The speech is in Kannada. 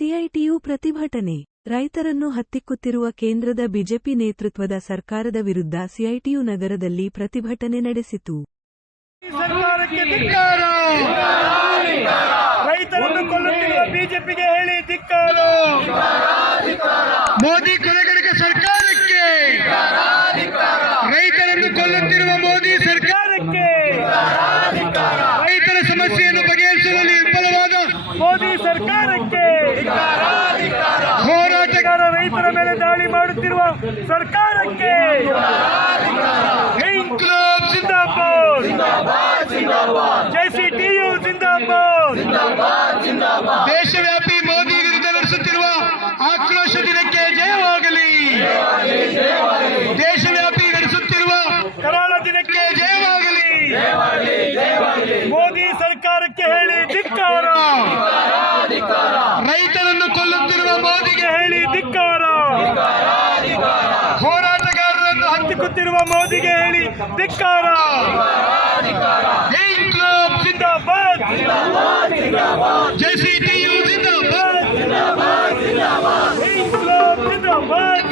ಸಿಐಟಿಯು ಪ್ರತಿಭಟನೆ. ರೈತರನ್ನು ಹತ್ತಿಕ್ಕುತ್ತಿರುವ ಕೇಂದ್ರದ ಬಿಜೆಪಿ ನೇತೃತ್ವದ ಸರ್ಕಾರದ ವಿರುದ್ಧ ಸಿಐಟಿಯು ನಗರದಲ್ಲಿ ಪ್ರತಿಭಟನೆ ನಡೆಸಿತು. ಸರ್ಕಾರಕ್ಕೆ ಧಿಕ್ಕಾರ, ರೈತರನ್ನು ಕೊಲ್ಲುತ್ತಿರುವ ಬಿಜೆಪಿಗೆ ಹೇಳಿ ಧಿಕ್ಕಾರ, ಮೋದಿ ಕೊಲೆಗಡಕ ಸರ್ಕಾರಕ್ಕೆ, ರೈತರನ್ನು ಕೊಲ್ಲುತ್ತಿರುವ ಮೋದಿ ಸರ್ಕಾರಕ್ಕೆ, ರೈತರ ಸಮಸ್ಯೆಯನ್ನು ಬಗೆಹರಿಸುವಲ್ಲಿ ವಿಫಲವಾದ ಮೋದಿ ಸರ್ಕಾರಕ್ಕೆ, ಹೋರಾಟಗಾರ ರೈತರ ಮೇಲೆ ದಾಳಿ ಮಾಡುತ್ತಿರುವ ಸರ್ಕಾರಕ್ಕೆ, ಇನ್ಕ್ಲಾಬ್ ಜಿಂದಾಬಾದ್, ಜೆಸಿಟಿಯು ಜಿಂದಾಬಾದ್. ದೇಶವ್ಯಾಪಿ ಮೋದಿ ವಿರುದ್ಧ ನಡೆಸುತ್ತಿರುವ ಆಕ್ರೋಶ ದಿನಕ್ಕೆ ಜಯವಾಗಲಿ. ದೇಶವ್ಯಾಪಿ ನಡೆಸುತ್ತಿರುವ ಕರಾಳ ದಿನಕ್ಕೆ ಜಯವಾಗಲಿ. ಮೋದಿ ಸರ್ಕಾರಕ್ಕೆ ಹೇಳಿ ಧಿಕ್ಕಾರ, ರೈತರನ್ನು ಕೊಲ್ಲುತ್ತಿರುವ ಮೋದಿಗೆ ಹೇಳಿ ಧಿಕ್ಕಾರ, ಹೋರಾಟಗಾರರನ್ನು ಹತ್ತಿಕ್ಕುತ್ತಿರುವ ಮೋದಿಗೆ ಹೇಳಿ ಧಿಕ್ಕಾರ. ಇನ್ಕ್ಲಾಬ್ ಜಿಂದಾಬಾದ್, ಜೆಸಿಟಿಯು ಜಿಂದಾಬಾದ್, ಇನ್ಕ್ಲಾಬ್ ಜಿಂದಾಬಾದ್.